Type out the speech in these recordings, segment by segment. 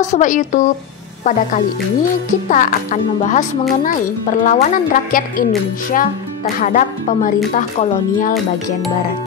Halo Sobat YouTube, pada kali ini kita akan membahas mengenai perlawanan rakyat Indonesia terhadap pemerintah kolonial bagian barat.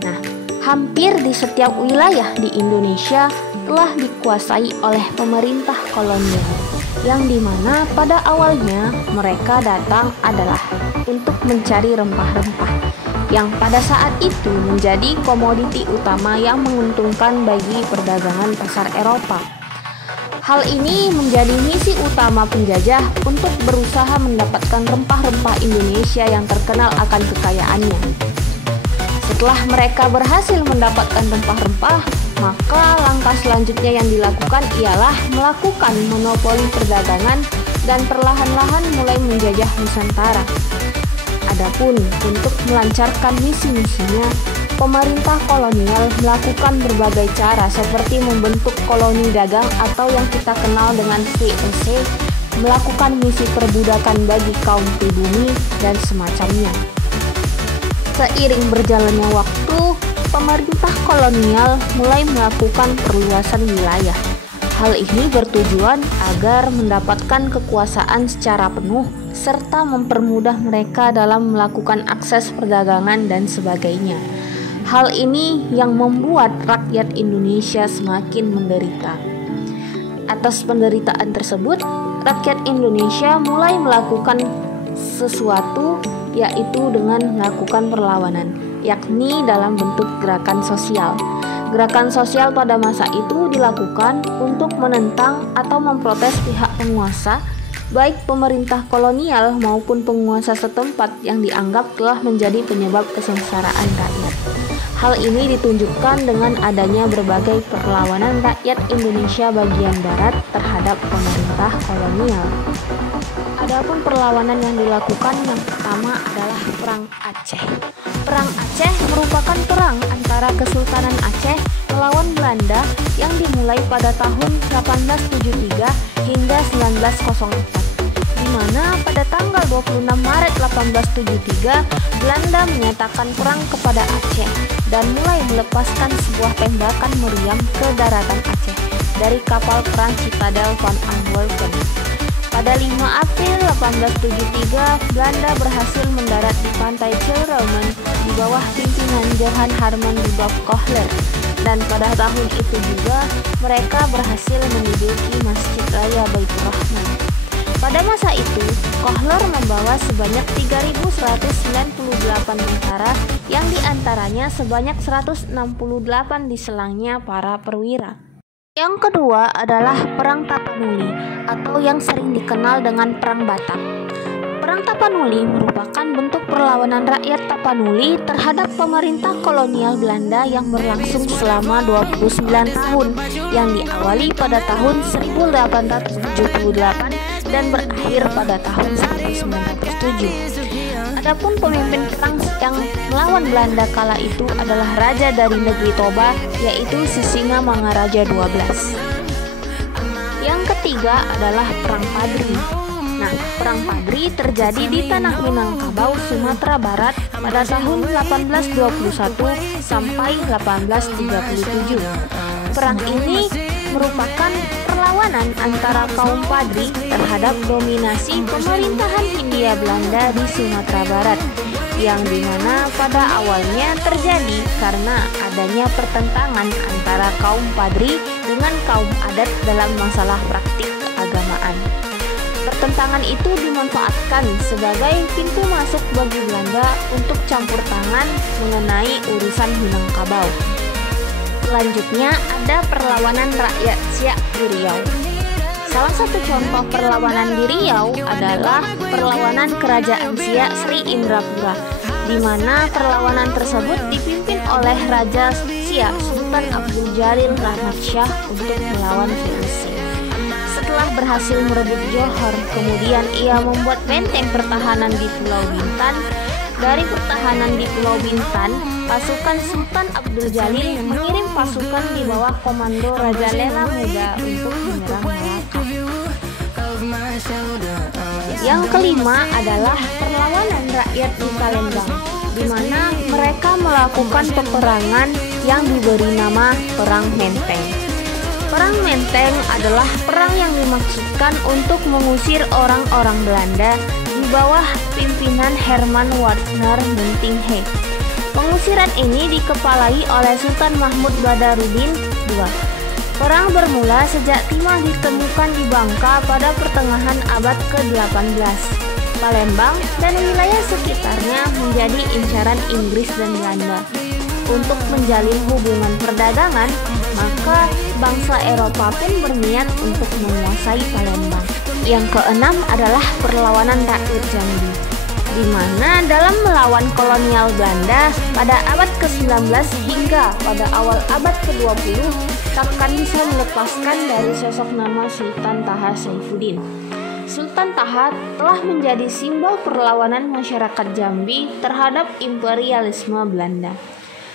Nah, hampir di setiap wilayah di Indonesia telah dikuasai oleh pemerintah kolonial, yang dimana pada awalnya mereka datang adalah untuk mencari rempah-rempah yang pada saat itu menjadi komoditi utama yang menguntungkan bagi perdagangan pasar Eropa. Hal ini menjadi misi utama penjajah untuk berusaha mendapatkan rempah-rempah Indonesia yang terkenal akan kekayaannya. Setelah mereka berhasil mendapatkan rempah-rempah, maka langkah selanjutnya yang dilakukan ialah melakukan monopoli perdagangan dan perlahan-lahan mulai menjajah Nusantara. Adapun untuk melancarkan misi-misinya, pemerintah kolonial melakukan berbagai cara seperti membentuk koloni dagang atau yang kita kenal dengan VOC, melakukan misi perbudakan bagi kaum pribumi, dan semacamnya. Seiring berjalannya waktu, pemerintah kolonial mulai melakukan perluasan wilayah. Hal ini bertujuan agar mendapatkan kekuasaan secara penuh serta mempermudah mereka dalam melakukan akses perdagangan dan sebagainya. Hal ini yang membuat rakyat Indonesia semakin menderita. Atas penderitaan tersebut, rakyat Indonesia mulai melakukan sesuatu, yaitu dengan melakukan perlawanan, yakni dalam bentuk gerakan sosial. Gerakan sosial pada masa itu dilakukan untuk menentang atau memprotes pihak penguasa, baik pemerintah kolonial maupun penguasa setempat yang dianggap telah menjadi penyebab kesengsaraan rakyat. Hal ini ditunjukkan dengan adanya berbagai perlawanan rakyat Indonesia bagian barat terhadap pemerintah kolonial. Adapun perlawanan yang dilakukan yang pertama adalah Perang Aceh. Perang Aceh merupakan perang antara Kesultanan Aceh melawan Belanda yang dimulai pada tahun 1873 hingga 1904, di mana pada tanggal 26 Maret 1873 Belanda menyatakan perang kepada Aceh dan mulai melepaskan sebuah tembakan meriam ke daratan Aceh dari kapal perang Citadel van Antwerpen. Pada 5 April 1873, Belanda berhasil mendarat di pantai Ceuremen di bawah pimpinan Johan Harman Rudolf Kohler, dan pada tahun itu juga mereka berhasil menduduki Masjid Raya Baitur Rahman. Pada masa itu, Kohler membawa sebanyak 3.198 tentara, yang diantaranya sebanyak 168 diselangnya para perwira. Yang kedua adalah Perang Tapanuli atau yang sering dikenal dengan Perang Batak. Perang Tapanuli merupakan bentuk perlawanan rakyat Tapanuli terhadap pemerintah kolonial Belanda yang berlangsung selama 29 tahun, yang diawali pada tahun 1878 dan berakhir pada tahun 1907. Adapun pemimpin perang yang melawan Belanda kala itu adalah raja dari negeri Toba, yaitu Sisingamangaraja XII. Yang ketiga adalah Perang Padri. Nah, Perang Padri terjadi di tanah Minangkabau, Sumatera Barat pada tahun 1821 sampai 1837. Perang ini merupakan perlawanan antara kaum Padri terhadap dominasi pemerintahan Hindia Belanda di Sumatera Barat, yang dimana pada awalnya terjadi karena adanya pertentangan antara kaum Padri dengan kaum adat dalam masalah praktik keagamaan. Pertentangan itu dimanfaatkan sebagai pintu masuk bagi Belanda untuk campur tangan mengenai urusan Minangkabau. Selanjutnya ada perlawanan rakyat Siak di Riau. Salah satu contoh perlawanan di Riau adalah perlawanan Kerajaan Siak Sri Indrapura, di mana perlawanan tersebut dipimpin oleh Raja Siak Sultan Abdul Jalil Rahmat Shah untuk melawan VOC. Setelah berhasil merebut Johor, kemudian ia membuat benteng pertahanan di Pulau Bintan. Dari pertahanan di Pulau Bintan, pasukan Sultan Abdul Jalil mengirim pasukan di bawah komando Raja Lela Muda untuk menyerang Malaka. Yang kelima adalah perlawanan rakyat di Palembang, di mana mereka melakukan peperangan yang diberi nama Perang Menteng. Perang Menteng adalah perang yang dimaksudkan untuk mengusir orang-orang Belanda di bawah pimpinan Herman Wagner Mentinghe. Pengusiran ini dikepalai oleh Sultan Mahmud Badarudin II. Perang bermula sejak timah ditemukan di Bangka pada pertengahan abad ke-18. Palembang dan wilayah sekitarnya menjadi incaran Inggris dan Belanda. Untuk menjalin hubungan perdagangan, maka bangsa Eropa pun berniat untuk menguasai Palembang. Yang keenam adalah perlawanan rakyat Jambi, di mana dalam melawan kolonial Belanda pada abad ke-19 hingga pada awal abad ke-20 takkan bisa melepaskan dari sosok nama Sultan Taha Saifuddin. Sultan Taha telah menjadi simbol perlawanan masyarakat Jambi terhadap imperialisme Belanda.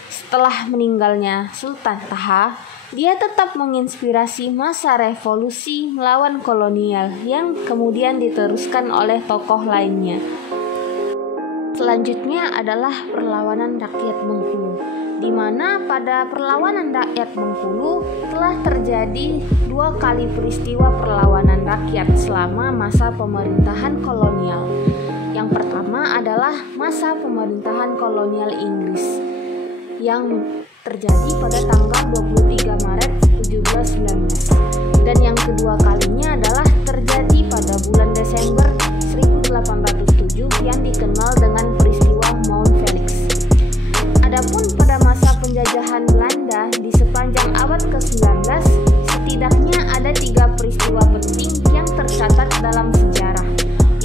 Setelah meninggalnya Sultan Taha, dia tetap menginspirasi masa revolusi melawan kolonial yang kemudian diteruskan oleh tokoh lainnya. Selanjutnya adalah perlawanan rakyat Bengkulu, di mana pada perlawanan rakyat Bengkulu telah terjadi 2 kali peristiwa perlawanan rakyat selama masa pemerintahan kolonial. Yang pertama adalah masa pemerintahan kolonial Inggris yang terjadi pada tanggal 23 Maret 1719, dan yang kedua kalinya adalah terjadi pada bulan Desember 1807 yang dikenal dengan peristiwa Mount Felix. Adapun pada masa penjajahan Belanda di sepanjang abad ke-19, setidaknya ada 3 peristiwa penting yang tercatat dalam sejarah,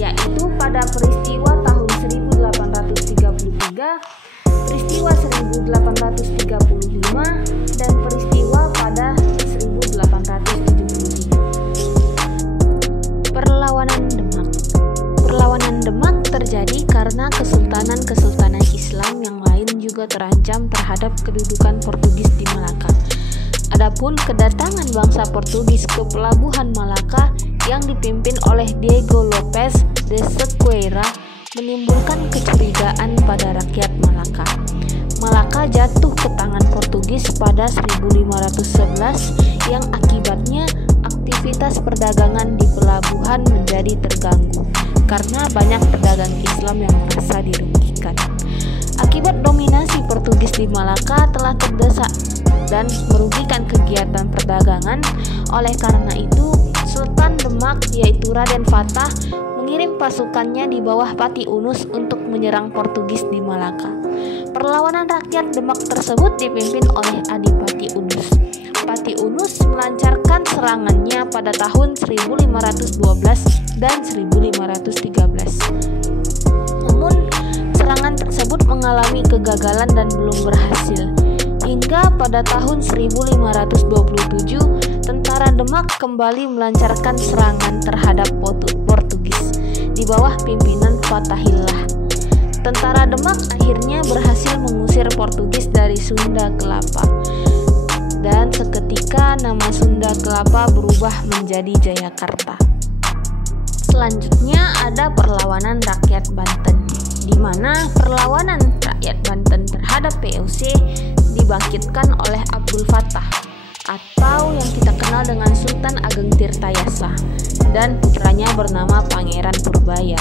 yaitu pada peristiwa tahun 1833, peristiwa 1835, dan peristiwa pada 1873. Perlawanan Demak. Perlawanan Demak terjadi karena kesultanan-kesultanan Islam yang lain juga terancam terhadap kedudukan Portugis di Malaka. Adapun kedatangan bangsa Portugis ke pelabuhan Malaka yang dipimpin oleh Diego Lopes de Sequeira menimbulkan kecurigaan pada rakyat Malaka. Malaka jatuh ke tangan Portugis pada 1511 yang akibatnya aktivitas perdagangan di pelabuhan menjadi terganggu karena banyak pedagang Islam yang merasa dirugikan. Akibat dominasi Portugis di Malaka telah terdesak dan merugikan kegiatan perdagangan. Oleh karena itu, Sultan Demak yaitu Raden Fatah mengirim pasukannya di bawah Pati Unus untuk menyerang Portugis di Malaka. Perlawanan rakyat Demak tersebut dipimpin oleh Adipati Unus. Pati Unus melancarkan serangannya pada tahun 1512 dan 1513. Namun, serangan tersebut mengalami kegagalan dan belum berhasil. Hingga pada tahun 1527, tentara Demak kembali melancarkan serangan terhadap Portugis di bawah pimpinan Fatahillah. Tentara Demak akhirnya berhasil mengusir Portugis dari Sunda Kelapa, dan seketika nama Sunda Kelapa berubah menjadi Jayakarta. Selanjutnya ada perlawanan rakyat Banten, di mana perlawanan rakyat Banten terhadap VOC dibangkitkan oleh Abdul Fattah atau yang kita kenal dengan Sultan Ageng Tirtayasa dan putranya bernama Pangeran Purbaya.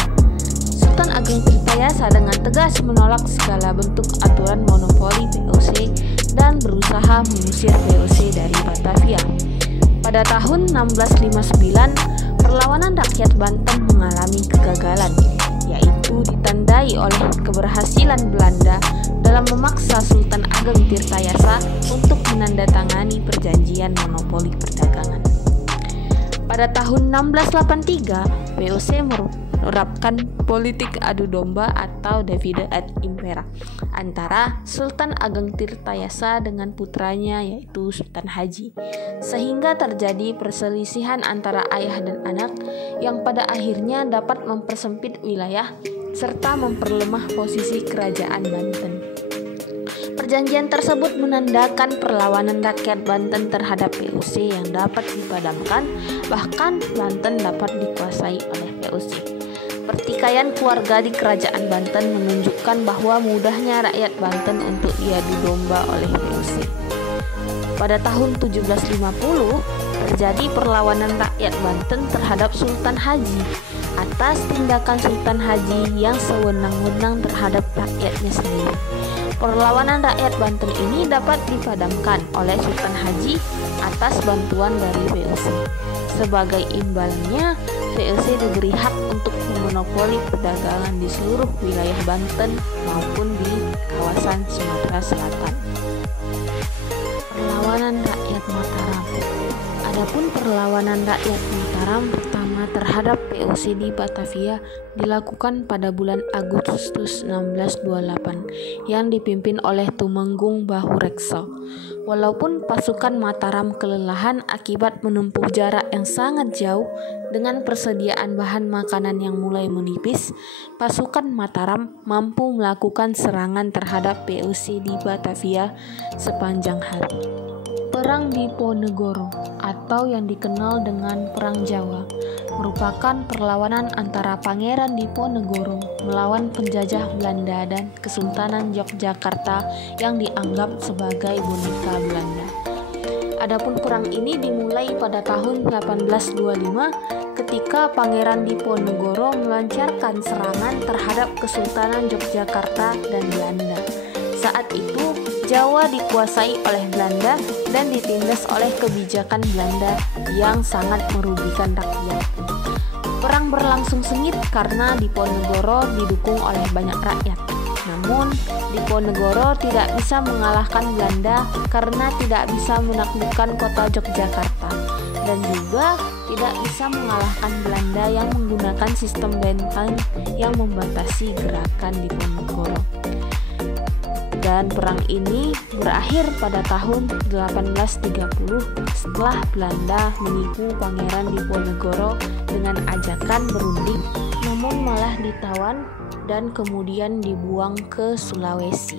Sultan Ageng Tirtayasa dengan tegas menolak segala bentuk aturan monopoli VOC dan berusaha mengusir VOC dari Batavia. Pada tahun 1659, perlawanan rakyat Banten mengalami kegagalan, yaitu ditandai oleh keberhasilan Belanda dalam memaksa Sultan Ageng Tirtayasa untuk menandatangani perjanjian monopoli perdagangan. Pada tahun 1683, VOC menerapkan politik adu domba atau divide et impera antara Sultan Ageng Tirtayasa dengan putranya yaitu Sultan Haji, sehingga terjadi perselisihan antara ayah dan anak yang pada akhirnya dapat mempersempit wilayah serta memperlemah posisi kerajaan Banten. Perjanjian tersebut menandakan perlawanan rakyat Banten terhadap VOC yang dapat dipadamkan, bahkan Banten dapat dikuasai oleh VOC. Pertikaian keluarga di kerajaan Banten menunjukkan bahwa mudahnya rakyat Banten untuk diadu domba oleh VOC. Pada tahun 1750, terjadi perlawanan rakyat Banten terhadap Sultan Haji atas tindakan Sultan Haji yang sewenang-wenang terhadap rakyatnya sendiri. Perlawanan rakyat Banten ini dapat dipadamkan oleh Sultan Haji atas bantuan dari VOC. Sebagai imbalannya, VOC diberi hak untuk memonopoli perdagangan di seluruh wilayah Banten maupun di kawasan Sumatera Selatan. Perlawanan rakyat Mataram. Adapun perlawanan rakyat Mataram pertama terhadap VOC di Batavia dilakukan pada bulan Agustus 1628 yang dipimpin oleh Tumenggung Bahurekso. Walaupun pasukan Mataram kelelahan akibat menempuh jarak yang sangat jauh dengan persediaan bahan makanan yang mulai menipis, pasukan Mataram mampu melakukan serangan terhadap VOC di Batavia sepanjang hari. Perang Diponegoro atau yang dikenal dengan Perang Jawa merupakan perlawanan antara Pangeran Diponegoro melawan penjajah Belanda dan Kesultanan Yogyakarta yang dianggap sebagai boneka Belanda. Adapun perang ini dimulai pada tahun 1825 ketika Pangeran Diponegoro melancarkan serangan terhadap Kesultanan Yogyakarta dan Belanda. Saat itu, Jawa dikuasai oleh Belanda dan ditindas oleh kebijakan Belanda yang sangat merugikan rakyat. Perang berlangsung sengit karena Diponegoro didukung oleh banyak rakyat. Namun, Diponegoro tidak bisa mengalahkan Belanda karena tidak bisa menaklukkan kota Yogyakarta dan juga tidak bisa mengalahkan Belanda yang menggunakan sistem benteng yang membatasi gerakan Diponegoro. Dan perang ini berakhir pada tahun 1830 setelah Belanda menipu Pangeran Diponegoro dengan ajakan berunding, namun malah ditawan dan kemudian dibuang ke Sulawesi.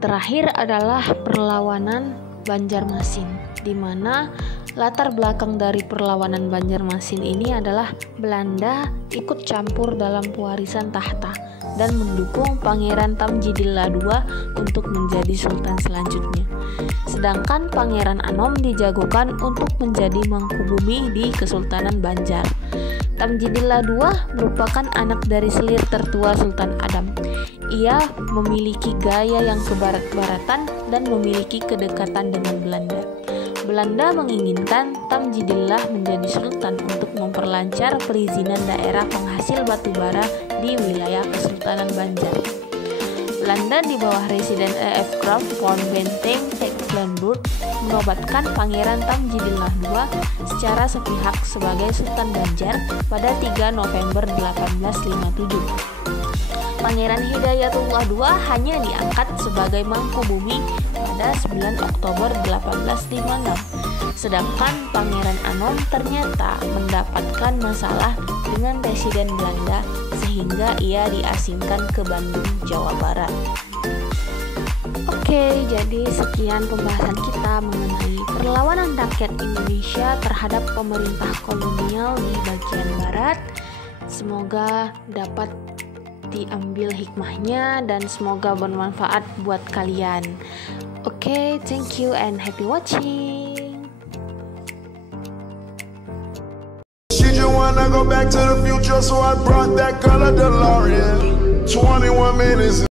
Terakhir adalah perlawanan Banjarmasin, di mana latar belakang dari perlawanan Banjarmasin ini adalah Belanda ikut campur dalam pewarisan tahta dan mendukung Pangeran Tamjidillah II untuk menjadi sultan selanjutnya. Sedangkan Pangeran Anom dijagokan untuk menjadi mangkubumi di Kesultanan Banjar. Tamjidillah II merupakan anak dari selir tertua Sultan Adam. Ia memiliki gaya yang kebarat-baratan dan memiliki kedekatan dengan Belanda. Belanda menginginkan Tamjidillah menjadi sultan untuk memperlancar perizinan daerah penghasil batu bara di wilayah Kesultanan Banjar. Belanda di bawah Residen E.F. Graaf von Benteng Tecklenburg menobatkan Pangeran Tamjidillah II secara sepihak sebagai Sultan Banjar pada 3 November 1857. Pangeran Hidayatullah II hanya diangkat sebagai mangkubumi pada 9 Oktober 1856. Sedangkan Pangeran Anom ternyata mendapatkan masalah dengan Residen Belanda sehingga ia diasingkan ke Bandung, Jawa Barat. Oke, jadi sekian pembahasan kita mengenai perlawanan rakyat Indonesia terhadap pemerintah kolonial di bagian barat. Semoga dapat diambil hikmahnya dan semoga bermanfaat buat kalian. Oke, thank you and happy watching. She just wanna go back to the future, so I brought that color DeLorean. 21 minutes.